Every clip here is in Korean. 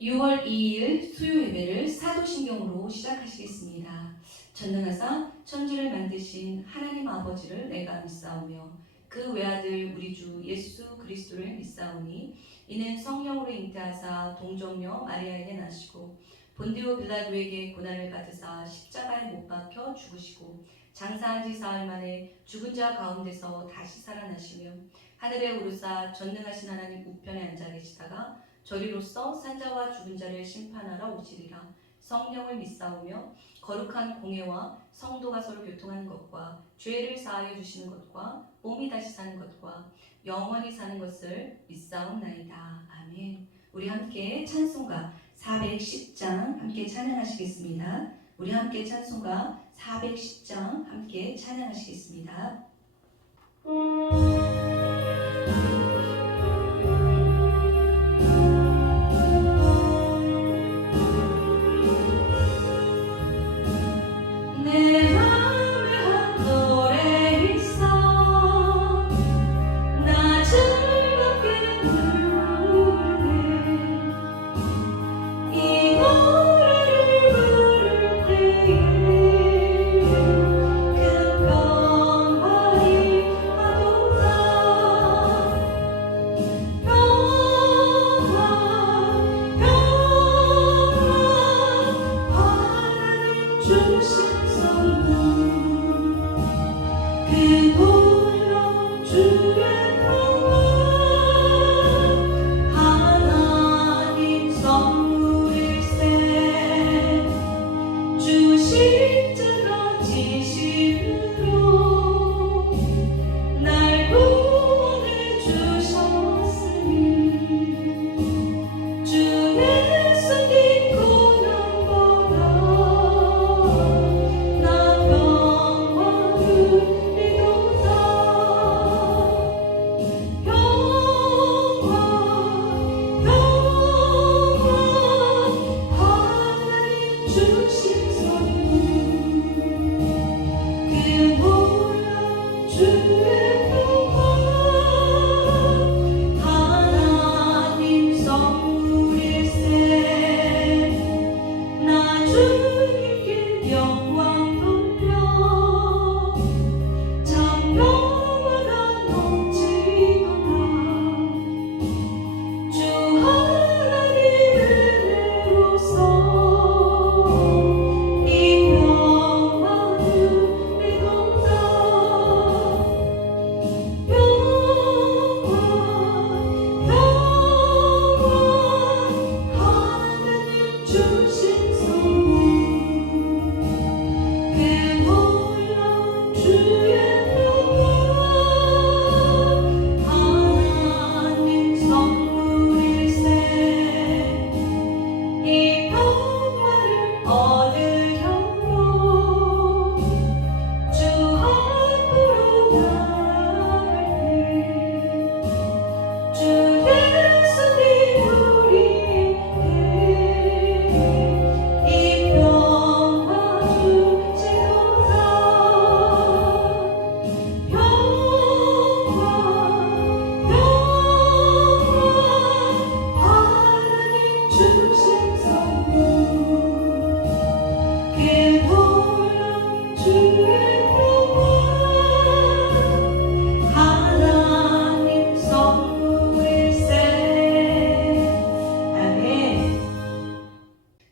6월 2일 수요 예배를 사도신경으로 시작하시겠습니다. 전능하사 천지를 만드신 하나님 아버지를 내가 믿사오며 그 외아들 우리 주 예수 그리스도를 믿사오니 이는 성령으로 잉태하사 동정녀 마리아에게 나시고 본디오 빌라도에게 고난을 받으사 십자가에 못 박혀 죽으시고 장사한 지 사흘 만에 죽은 자 가운데서 다시 살아나시며 하늘에 오르사 전능하신 하나님 우편에 앉아 계시다가 저리로서 산자와 죽은 자를 심판하러 오시리라. 성령을 믿사오며 거룩한 공회와 성도가 서로 교통하는 것과 죄를 사하여 주시는 것과 몸이 다시 사는 것과 영원히 사는 것을 믿사옵나이다. 아멘. 우리 함께 찬송가 410장 함께 찬양하시겠습니다. 우리 함께 찬송가 410장 함께 찬양하시겠습니다.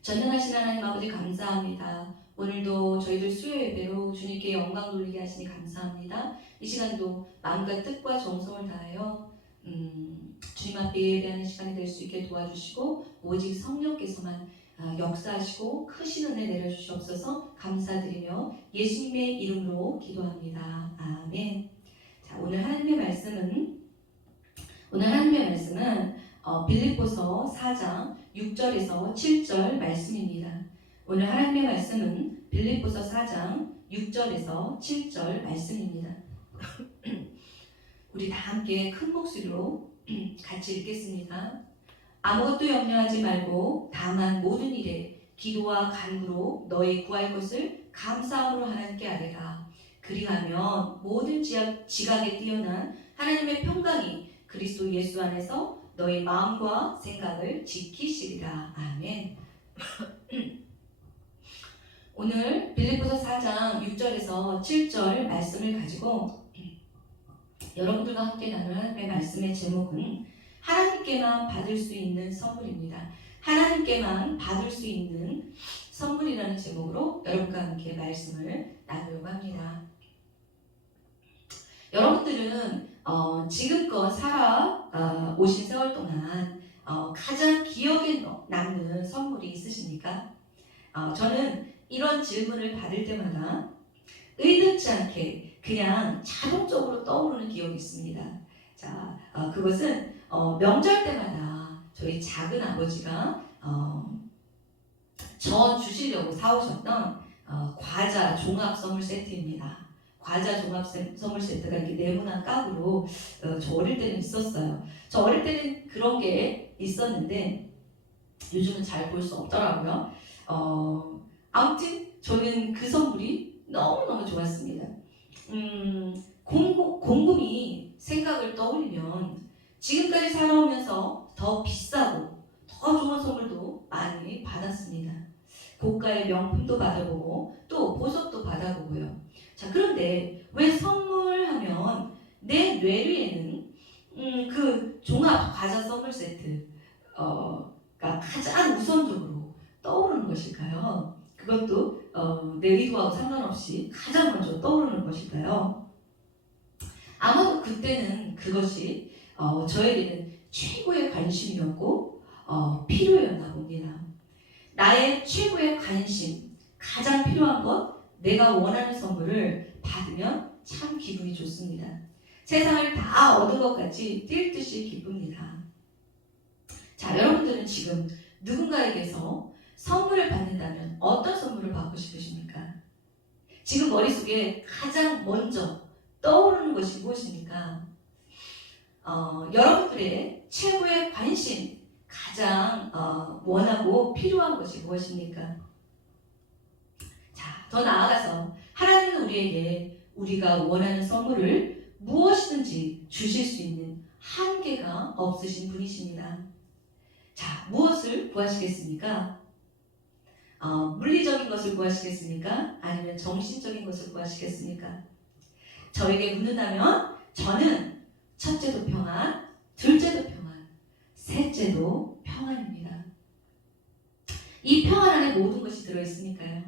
전능하신 하나님 아버지 감사합니다. 오늘도 저희들 수요 예배로 주님께 영광 돌리게 하시니 감사합니다. 이 시간도 마음과 뜻과 정성을 다하여 주님 앞에 예배하는 시간이 될 수 있게 도와주시고 오직 성령께서만 역사하시고 크신 은혜 내려주시옵소서 감사드리며 예수님의 이름으로 기도합니다. 아멘. 자, 오늘 하나님의 말씀은 빌립보서 4장 6절에서 7절 말씀입니다. 오늘 하나님의 말씀은 빌립보서 4장 6절에서 7절 말씀입니다. 우리 다 함께 큰 목소리로 같이 읽겠습니다. 아무것도 염려하지 말고 다만 모든 일에 기도와 간구로 너희 구할 것을 감사함으로 하나님께 아뢰라. 그리하면 모든 지각에 뛰어난 하나님의 평강이 그리스도 예수 안에서 너희 마음과 생각을 지키시리라. 아멘. 오늘 빌립보서 4장 6절에서 7절 말씀을 가지고 여러분들과 함께 나눌 하나님의 말씀의 제목은 하나님께만 받을 수 있는 선물입니다. 하나님께만 받을 수 있는 선물이라는 제목으로 여러분과 함께 말씀을 나누려고 합니다. 여러분들은 지금껏 살아오신 세월 동안 가장 기억에 남는 선물이 있으십니까? 저는 이런 질문을 받을 때마다 의도치 않게 그냥 자동적으로 떠오르는 기억이 있습니다. 자, 그것은 명절 때마다 저희 작은 아버지가 저 주시려고 사오셨던 과자 종합 선물 세트입니다. 과자 종합 선물 세트가 이렇게 네모난 깍으로 저 어릴 때는 있었어요. 저 어릴 때는 그런 게 있었는데 요즘은 잘 볼 수 없더라고요. 아무튼 저는 그 선물이 너무너무 좋았습니다. 곰곰이 생각을 떠올리면 지금까지 살아오면서 더 비싸고 더 좋은 선물도 많이 받았습니다. 고가의 명품도 받아보고 또 보석도 받아보고요. 자, 그런데 왜 선물하면 내 뇌리에는 그 종합 과자 선물 세트가 가장 우선적으로 떠오르는 것일까요? 그것도 내 의도하고 상관없이 가장 먼저 떠오르는 것일까요? 아마도 그때는 그것이 저에게는 최고의 관심이었고 필요였나 봅니다. 나의 최고의 관심, 가장 필요한 것, 내가 원하는 선물을 받으면 참 기분이 좋습니다. 세상을 다 얻은 것 같이 뛸 듯이 기쁩니다. 자, 여러분들은 지금 누군가에게서 선물을 받는다면 어떤 선물을 받고 싶으십니까? 지금 머릿속에 가장 먼저 떠오르는 것이 무엇입니까? 여러분들의 최고의 관심, 가장 원하고 필요한 것이 무엇입니까? 자, 더 나아가서 하나님은 우리에게 우리가 원하는 선물을 무엇이든지 주실 수 있는 한계가 없으신 분이십니다. 자, 무엇을 구하시겠습니까? 물리적인 것을 구하시겠습니까? 아니면 정신적인 것을 구하시겠습니까? 저에게 묻는다면 저는 첫째도 평안, 둘째도 평안, 셋째도 평안입니다. 이 평안 안에 모든 것이 들어있으니까요.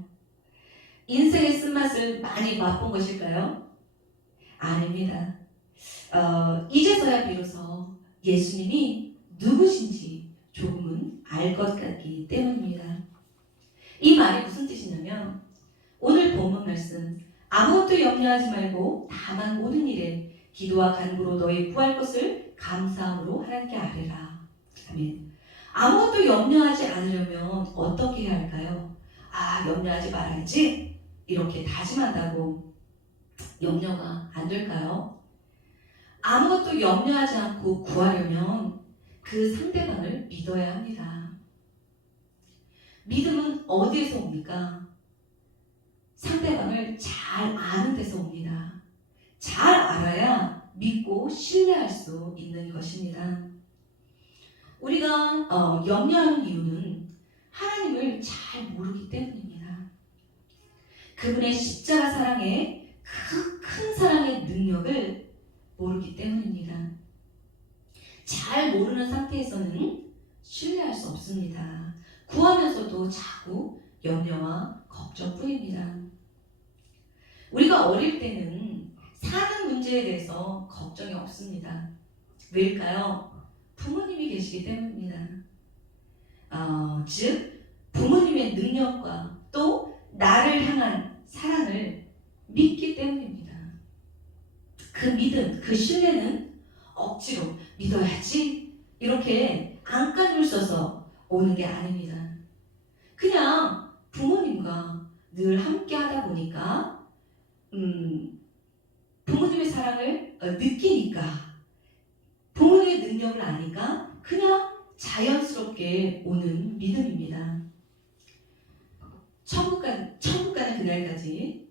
인생의 쓴맛을 많이 맛본 것일까요? 아닙니다. 이제서야 비로소 예수님이 누구신지 조금은 알 것 같기 때문입니다. 이 말이 무슨 뜻이냐면 오늘 본문 말씀 아무것도 염려하지 말고 다만 모든 일에 기도와 간구로 너희 구할 것을 감사함으로 하나님께 아뢰라. 아멘. 아무것도 염려하지 않으려면 어떻게 해야 할까요? 염려하지 말아야지 이렇게 다짐한다고 염려가 안 될까요? 아무것도 염려하지 않고 구하려면 그 상대방을 믿어야 합니다. 믿음은 어디에서 옵니까? 상대방을 잘 아는 데서 옵니다. 잘 알아야 믿고 신뢰할 수 있는 것입니다. 우리가 염려하는 이유는 하나님을 잘 모르기 때문입니다. 그분의 십자가 사랑의 그 큰 사랑의 능력을 모르기 때문입니다. 잘 모르는 상태에서는 신뢰할 수 없습니다. 구하면서도 자꾸 염려와 걱정뿐입니다. 우리가 어릴 때는 사는 문제에 대해서 걱정이 없습니다. 왜일까요? 부모님이 계시기 때문입니다. 즉 부모님의 능력과 또 나를 향한 사랑을 믿기 때문입니다. 그 믿음, 그 신뢰는 억지로 믿어야지 이렇게 안간힘을 써서 오는 게 아닙니다. 그냥 부모님과 늘 함께 하다 보니까 부모님의 사랑을 느끼니까 부모님의 능력을 아니까 그냥 자연스럽게 오는 믿음입니다. 천국 가는 그날까지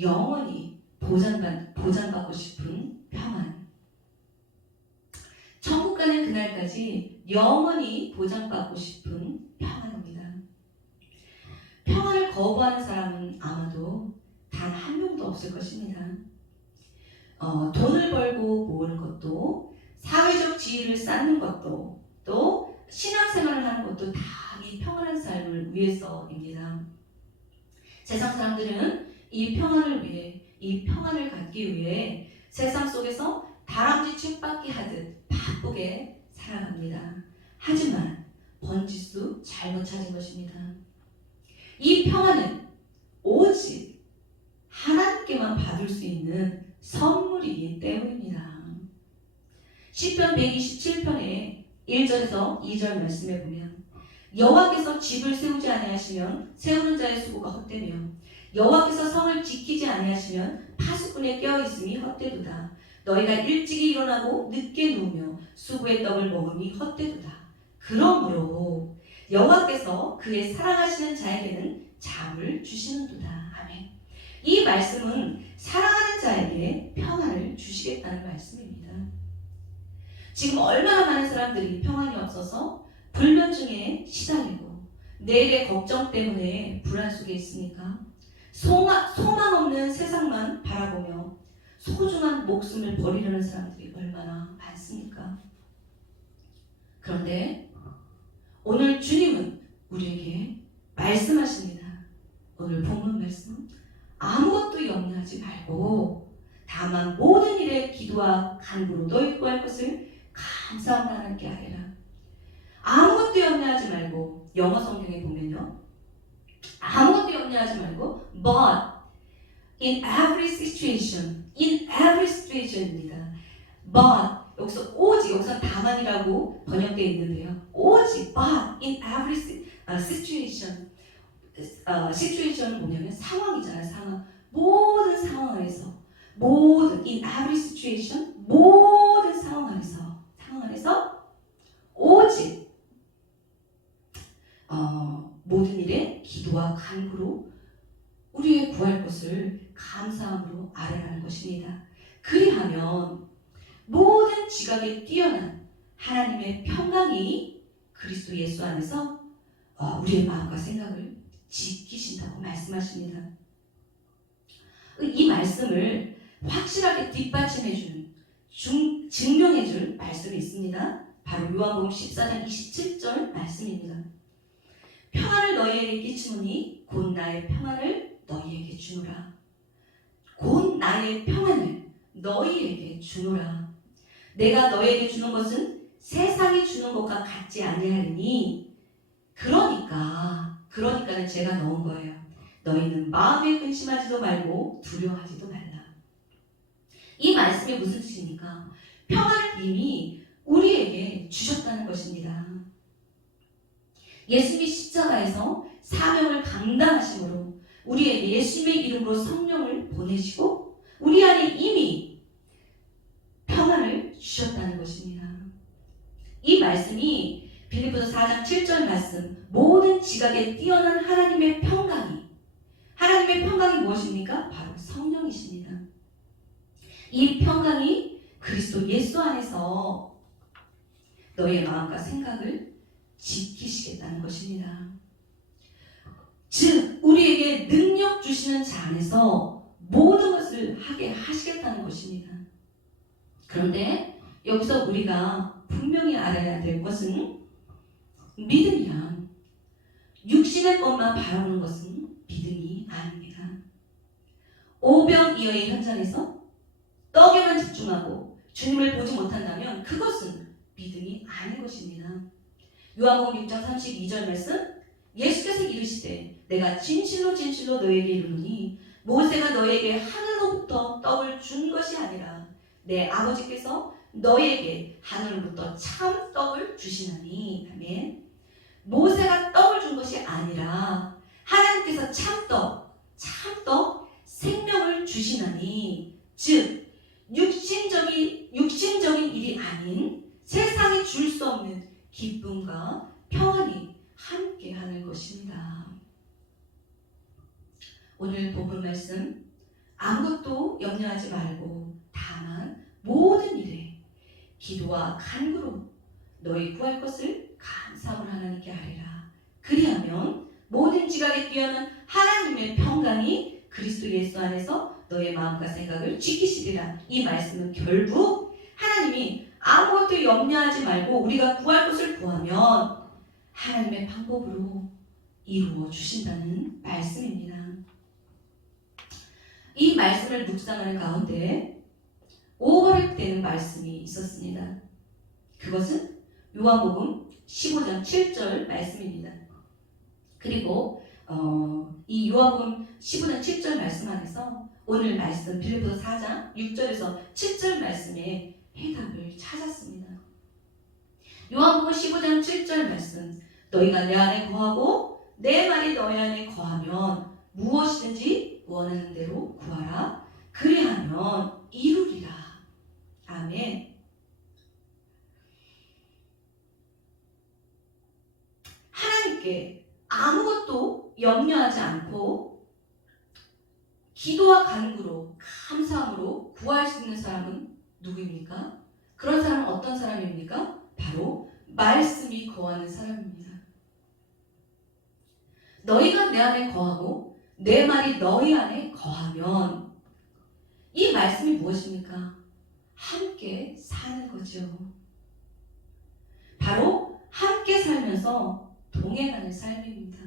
영원히 보장받고 싶은 평안. 천국 가는 그날까지 우리 영원히 보장받고 싶은 평안입니다. 평안을 거부하는 사람은 아마도 단 한 명도 없을 것입니다. 돈을 벌고 모으는 것도, 사회적 지위를 쌓는 것도, 또 신앙생활을 하는 것도 다 이 평안한 삶을 위해서입니다. 세상 사람들은 이 평안을 위해, 이 평안을 갖기 위해 세상 속에서 다람쥐 쳇바퀴 하듯 바쁘게 살아갑니다. 하지만 번지수 잘못 찾은 것입니다. 이 평안은 오직 하나님께만 받을 수 있는 선물이기 때문입니다. 시편 127편의 1절에서 2절 말씀에 보면 여호와께서 집을 세우지 아니하시면 세우는 자의 수고가 헛되며 여호와께서 성을 지키지 아니하시면 파수꾼의 깨어있음이 헛되도다. 너희가 일찍이 일어나고 늦게 누우며 수고의 떡을 먹음이 헛되도다. 그러므로 여호와께서 그의 사랑하시는 자에게는 잠을 주시는도다. 아멘. 이 말씀은 사랑하는 자에게 평안을 주시겠다는 말씀입니다. 지금 얼마나 많은 사람들이 평안이 없어서 불면증에 시달리고 내일의 걱정 때문에 불안 속에 있습니까? 소망 없는 세상만 바라보며 소중한 목숨을 버리려는 사람들이 얼마나 많습니까? 그런데 오늘 주님은 우리에게 말씀하십니다. 오늘 본문 말씀, 아무것도 염려하지 말고 다만 모든 일에 기도와 간구로 너희 구할 것을 감사함으로 하나님께 아뢰라. 아무것도 염려하지 말고, 영어 성경에 보면요, 아무것도 염려하지 말고 but in every situation입니다. but 여기서 오직, 여기서 다만이라고 번역되어 있는데요, 오직 but in every situation은 뭐냐면 상황이잖아요. 상황. 모든 상황 안에서, in every situation, 모든 상황 안에서 오직 모든 일에 기도와 간구로 우리의 구할 것을 감사함으로 아뢰라는 것입니다. 그리하면 모든 지각에 뛰어난 하나님의 평강이 그리스도 예수 안에서 우리의 마음과 생각을 지키신다고 말씀하십니다. 이 말씀을 확실하게 뒷받침해주는, 증명해줄 말씀이 있습니다. 바로 요한복음 14장 27절 말씀입니다. 평안을 너희에게 끼치노니 곧 나의 평안을 너희에게 주노라. 곧 나의 평안을 너희에게 주노라. 내가 너희에게 주는 것은 세상이 주는 것과 같지 아니하리니, 그러니까는 제가 넣은 거예요. 너희는 마음에 근심하지도 말고 두려워하지도 말라. 이 말씀이 무슨 뜻입니까? 평안을 이미 우리에게 주셨다는 것입니다. 예수님이 십자가에서 사명을 감당하심으로 우리에게 예수님의 이름으로 성령을 보내시고 우리 안에 이미 평안을 주셨다는 것입니다. 이 말씀이 빌립보서 4장 7절 말씀, 모든 지각에 뛰어난 하나님의 평강이 무엇입니까? 바로 성령이십니다. 이 평강이 그리스도 예수 안에서 너의 마음과 생각을 지키시겠다는 것입니다. 즉 우리에게 능력 주시는 자 안에서 모든 것을 하게 하시겠다는 것입니다. 그런데 여기서 우리가 분명히 알아야 될 것은, 믿음이야 육신의 것만 바라보는 것은 믿음이 아닙니다. 오병이어의 현장에서 떡에만 집중하고 주님을 보지 못한다면 그것은 믿음이 아닌 것입니다. 요한복음 6장 32절 말씀, 예수께서 이르시되 내가 진실로 너희에게 이르노니 모세가 너희에게 하늘로부터 떡을 준 것이 아니라 내 아버지께서 너희에게 하늘로부터 참 떡을 주시나니. 아멘. 모세가 떡을 준 것이 아니라 하나님께서 참떡 생명을 주시나니, 즉 육신적인 일이 아닌 세상이 줄 수 없는 기쁨과 평안이 함께하는 것입니다. 오늘 본문 말씀, 아무것도 염려하지 말고 다만 모든 일에 기도와 간구로 너희 구할 것을 감사함으로 하나님께 아뢰라. 그리하면 모든 지각에 뛰어난 하나님의 평강이 그리스도 예수 안에서 너의 마음과 생각을 지키시리라. 이 말씀은 결국 하나님이 아무것도 염려하지 말고 우리가 구할 것을 구하면 하나님의 방법으로 이루어 주신다는 말씀입니다. 이 말씀을 묵상하는 가운데 오버랩되는 말씀이 있었습니다. 그것은 요한복음 15장 7절 말씀입니다. 그리고 이 요한복음 15장 7절 말씀 안에서 오늘 말씀 빌립보서 4장 6절에서 7절 말씀에 해답을 찾았습니다. 요한복음 15장 7절 말씀, 너희가 내 안에 거하고 내 말이 너희 안에 거하면 무엇이든지 원하는 대로 구하라. 그리하면 이루리라. 아멘. 하나님께 아무것도 염려하지 않고 기도와 간구로 감사함으로 구할 수 있는 사람은 누구입니까? 그런 사람은 어떤 사람입니까? 바로 말씀이 거하는 사람입니다. 너희가 내 안에 거하고 내 말이 너희 안에 거하면 이 말씀이 무엇입니까? 함께 사는 거죠. 바로 함께 살면서 동행하는 삶입니다.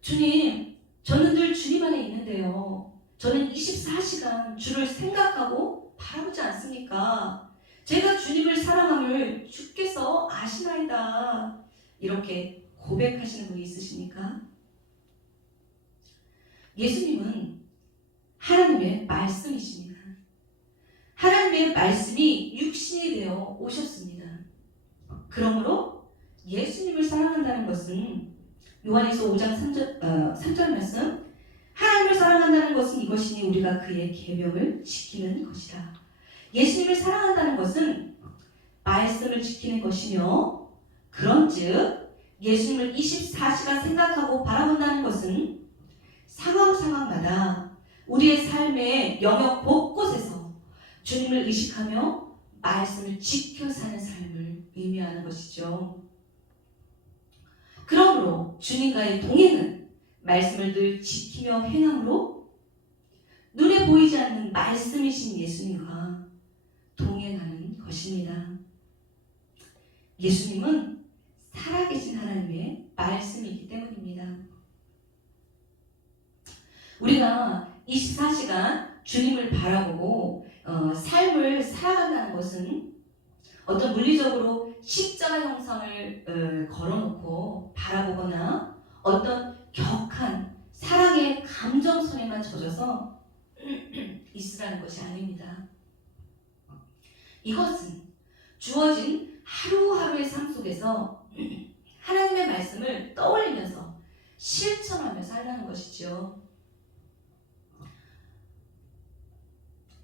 주님, 저는 늘 주님 안에 있는데요. 저는 24시간 주를 생각하고 바라보지 않습니까? 제가 주님을 사랑함을 주께서 아시나이다. 이렇게 고백하시는 분이 있으십니까? 예수님은 하나님의 말씀이십니다. 하나님의 말씀이 육신이 되어 오셨습니다. 그러므로 예수님을 사랑한다는 것은 요한에서 5장 3절 말씀, 하나님을 사랑한다는 것은 이것이니 우리가 그의 계명을 지키는 것이라. 예수님을 사랑한다는 것은 말씀을 지키는 것이며, 그런즉 예수님을 24시간 생각하고 바라본다는 것은 상황마다 우리의 삶의 영역 곳곳에서 주님을 의식하며 말씀을 지켜 사는 삶을 의미하는 것이죠. 그러므로 주님과의 동행은 말씀을 늘 지키며 행함으로 눈에 보이지 않는 말씀이신 예수님과 동행하는 것입니다. 예수님은 살아계신 하나님의 말씀이기 때문입니다. 우리가 24시간 주님을 바라보고 삶을 살아간다는 것은 어떤 물리적으로 십자가 형상을 걸어놓고 바라보거나 어떤 격한 사랑의 감정선에만 젖어서 있으라는 것이 아닙니다. 이것은 주어진 하루하루의 삶 속에서 하나님의 말씀을 떠올리면서 실천하며 살라는 것이죠.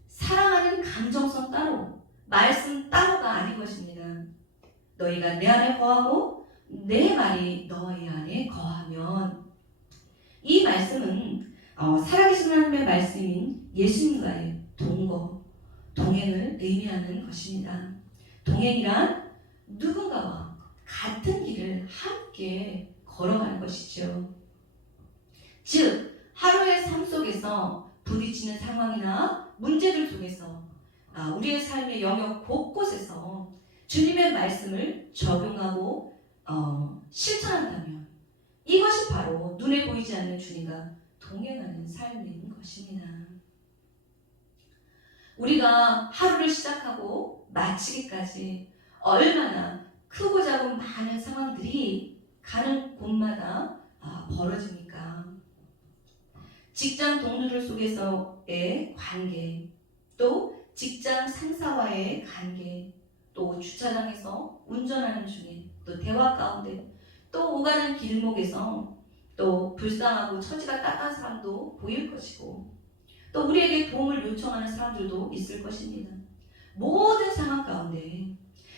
사랑하는 감정선 따로, 말씀 따로가 아닌 것입니다. 너희가 내 안에 거하고 내 말이 너희 안에 거하면, 이 말씀은 살아계신 하나님의 말씀인 예수님과의 동행을 의미하는 것입니다. 동행이란 누군가와 같은 길을 함께 걸어가는 것이죠. 즉, 하루의 삶 속에서 부딪히는 상황이나 문제들 속에서 우리의 삶의 영역 곳곳에서 주님의 말씀을 적용하고 실천한다면 이것이 바로 눈에 보이지 않는 주님과 동행하는 삶인 것입니다. 우리가 하루를 시작하고 마치기까지 얼마나 크고 작은 많은 상황들이 가는 곳마다 벌어집니까? 직장 동료들 속에서의 관계, 또 직장 상사와의 관계, 또 주차장에서 운전하는 중에, 또 대화 가운데, 또 오가는 길목에서 또 불쌍하고 처지가 딱한 사람도 보일 것이고, 또 우리에게 도움을 요청하는 사람들도 있을 것입니다. 모든 상황 가운데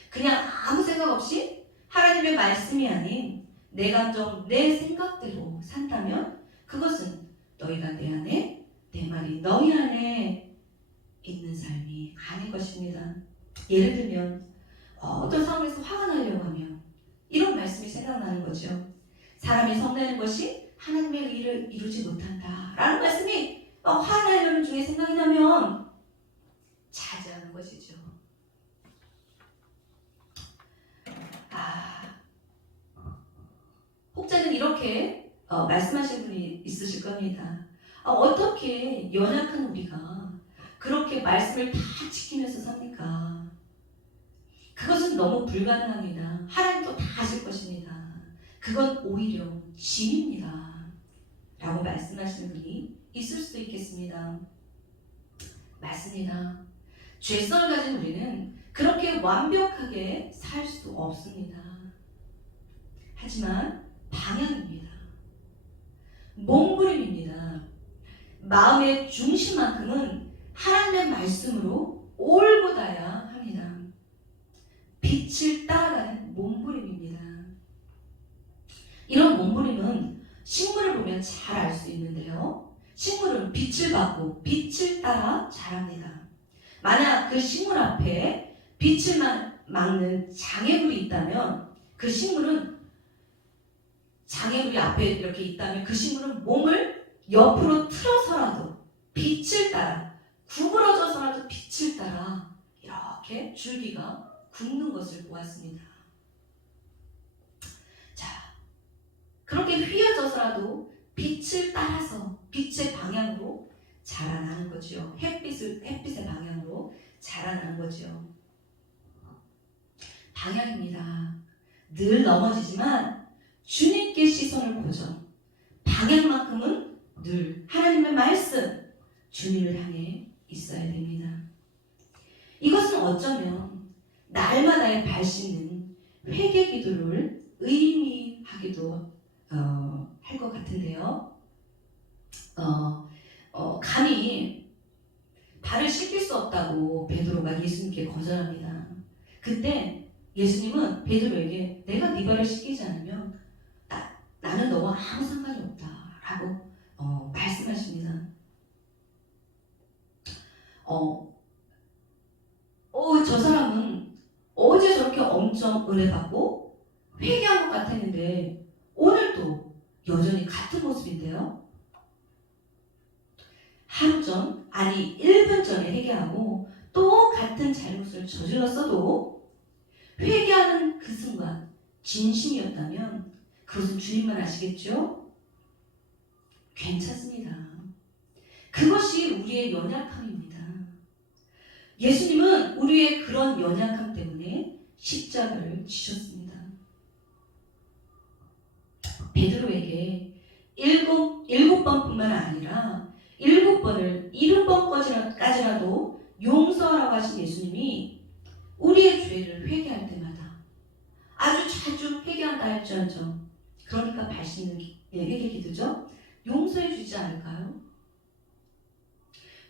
그냥 아무 생각 없이 하나님의 말씀이 아닌 내 감정, 내 생각대로 산다면 그것은 너희가 내 안에, 내 말이 너희 안에 있는 삶이 아닌 것입니다. 예를 들면 어떤 상황에서 화가 나려고 하면 이런 말씀이 생각나는 거죠. 사람이 성내는 것이 하나님의 의를 이루지 못한다 라는 말씀이 화나려는 중에 생각이 나면 자제하는 것이죠. 혹자는 이렇게 말씀하신 분이 있으실 겁니다. 어떻게 연약한 우리가 그렇게 말씀을 다 지키면서 삽니까? 그것은 너무 불가능합니다. 하나님도 다 아실 것입니다. 그건 오히려 짐입니다. 라고 말씀하시는 분이 있을 수도 있겠습니다. 맞습니다. 죄성을 가진 우리는 그렇게 완벽하게 살 수 없습니다. 하지만 방향입니다. 몸부림입니다. 마음의 중심만큼은 하나님의 말씀으로 올곧아야 합니다. 빛을 따라가는 몸부림입니다. 이런 몸부림은 식물을 보면 잘 알 수 있는데요. 식물은 빛을 받고 빛을 따라 자랍니다. 만약 그 식물 앞에 빛을 막는 장애물이 있다면 그 식물은 장애물이 앞에 이렇게 있다면 그 식물은 몸을 옆으로 틀어서라도 빛을 따라 구부러져서라도 빛을 따라 이렇게 줄기가 굵는 것을 보았습니다. 자, 그렇게 휘어져서라도 빛을 따라서 빛의 방향으로 자라나는 거죠. 햇빛의 방향으로 자라나는 거죠. 방향입니다. 늘 넘어지지만 주님께 시선을 고정. 방향만큼은 늘 하나님의 말씀, 주님을 향해 있어야 됩니다. 이것은 어쩌면 날마다의 발 씻는 회개 기도를 의미하기도 할 것 같은데요. 감히 발을 씻길 수 없다고 베드로가 예수님께 거절합니다. 그때 예수님은 베드로에게 내가 네 발을 씻기지 않으면 나는 너와 아무 상관이 없다라고 말씀하십니다. 저 사람은 어제 저렇게 엄청 은혜받고 회개한 것 같았는데 오늘도 여전히 같은 모습인데요. 하루 전, 아니 1분 전에 회개하고 또 같은 잘못을 저질렀어도 회개하는 그 순간 진심이었다면 그것은 주님만 아시겠죠? 괜찮습니다. 그것이 우리의 연약함입니다. 예수님은 우리의 그런 연약함 때문에 십자가를 지셨습니다. 베드로에게 일곱 번뿐만 아니라 7번을 70번까지라도 용서하라고 하신 예수님이 우리의 죄를 회개할 때마다 아주 자주 회개한다 할지언정 그러니까 발 씻는 회개 기도죠. 용서해 주지 않을까요?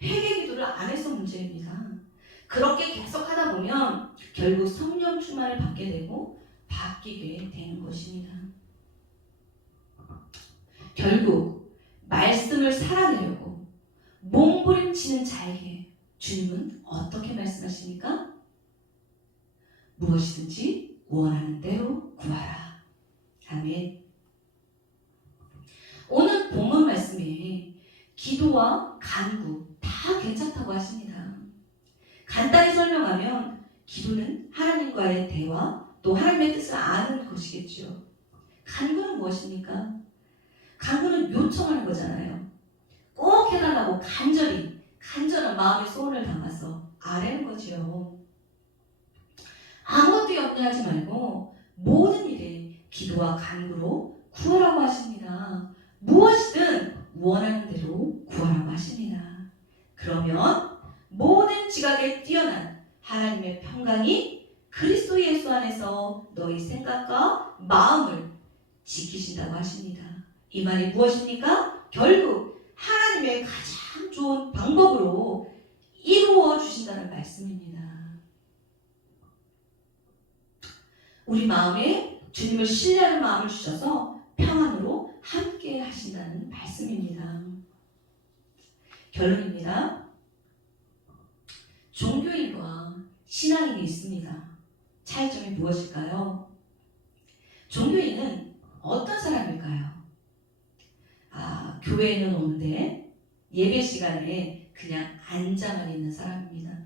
회개 기도를 안 해서 문제입니다. 그렇게 계속 하다 보면 결국 성령 충만을 받게 되고 바뀌게 되는 것입니다. 결국 말씀을 살아내려고 몸부림치는 자에게 주님은 어떻게 말씀하십니까? 무엇이든지 원하는 대로 구하라. 아멘. 오늘 본문 말씀에 기도와 간구 다 괜찮다고 하십니다. 간단히 설명하면 기도는 하나님과의 대화, 또 하나님의 뜻을 아는 것이겠죠. 간구는 무엇입니까? 간구는 요청하는 거잖아요. 꼭 해달라고 간절한 마음의 소원을 담아서 아뢰는 거지요. 아무것도 염려하지 말고 모든 일에 기도와 간구로 구하라고 하십니다. 무엇이든 원하는 대로 구하라고 하십니다. 그러면 모든 지각에 뛰어난 하나님의 평강이 그리스도 예수 안에서 너희 생각과 마음을 지키신다고 하십니다. 이 말이 무엇입니까? 결국 하나님의 가장 좋은 방법으로 이루어 주신다는 말씀입니다. 우리 마음에 주님을 신뢰하는 마음을 주셔서 평안으로 함께 하신다는 말씀입니다. 결론입니다. 종교인과 신앙인이 있습니다. 차이점이 무엇일까요? 종교인은 어떤 사람일까요? 교회에는 오는데 예배 시간에 그냥 앉아만 있는 사람입니다.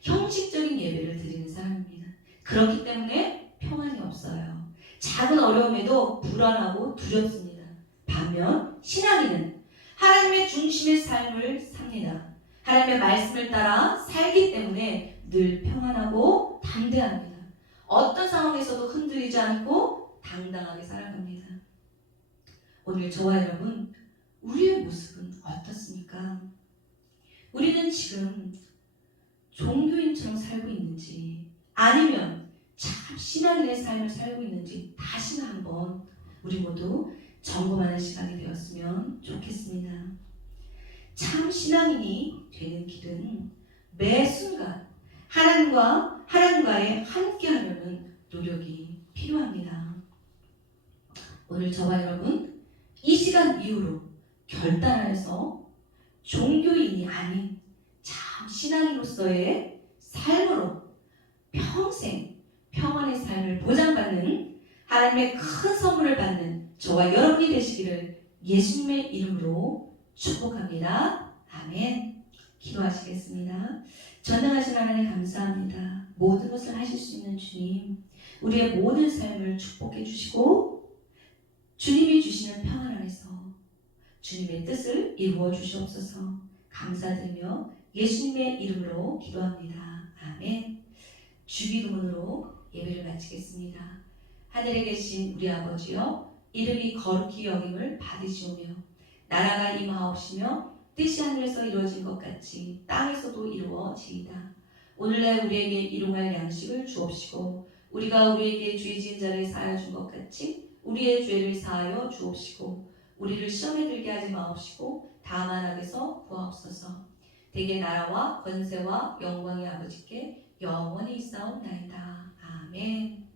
형식적인 예배를 드리는 사람입니다. 그렇기 때문에 평안이 없어요. 작은 어려움에도 불안하고 두렵습니다. 반면 신앙인은 하나님의 중심의 삶을 삽니다. 하나님의 말씀을 따라 살기 때문에 늘 평안하고 담대합니다. 어떤 상황에서도 흔들리지 않고 당당하게 살아갑니다. 오늘 저와 여러분, 우리의 모습은 어떻습니까? 우리는 지금 종교인처럼 살고 있는지 아니면 참 신앙인의 삶을 살고 있는지 다시는 한번 우리 모두 점검하는 시간이 되었으면 좋겠습니다. 참 신앙인이 되는 길은 매 순간 하나님과의 함께하려는 노력이 필요합니다. 오늘 저와 여러분 이 시간 이후로 결단하여서 종교인이 아닌 참 신앙인으로서의 삶으로 평생 평안의 삶을 보장받는 하나님의 큰 선물을 받는 저와 여러분이 되시기를 예수님의 이름으로 축복합니다. 아멘. 기도하시겠습니다. 전능하신 하나님 감사합니다. 모든 것을 하실 수 있는 주님, 우리의 모든 삶을 축복해 주시고 주님이 주시는 평안 안에서 주님의 뜻을 이루어 주시옵소서. 감사드리며 예수님의 이름으로 기도합니다. 아멘. 주기도문으로 예배를 마치겠습니다. 하늘에 계신 우리 아버지여, 이름이 거룩히 여김을 받으시오며 나라가 임하옵시며 뜻이 하늘에서 이루어진 것 같이 땅에서도 이루어지이다. 오늘날 우리에게 일용할 양식을 주옵시고 우리가 우리에게 죄 지은 자를 사하여 준 것 같이 우리의 죄를 사하여 주옵시고 우리를 시험에 들게 하지 마옵시고 다만 악에서 구하옵소서. 대개 나라와 권세와 영광의 아버지께 영원히 있사옵나이다. 아멘.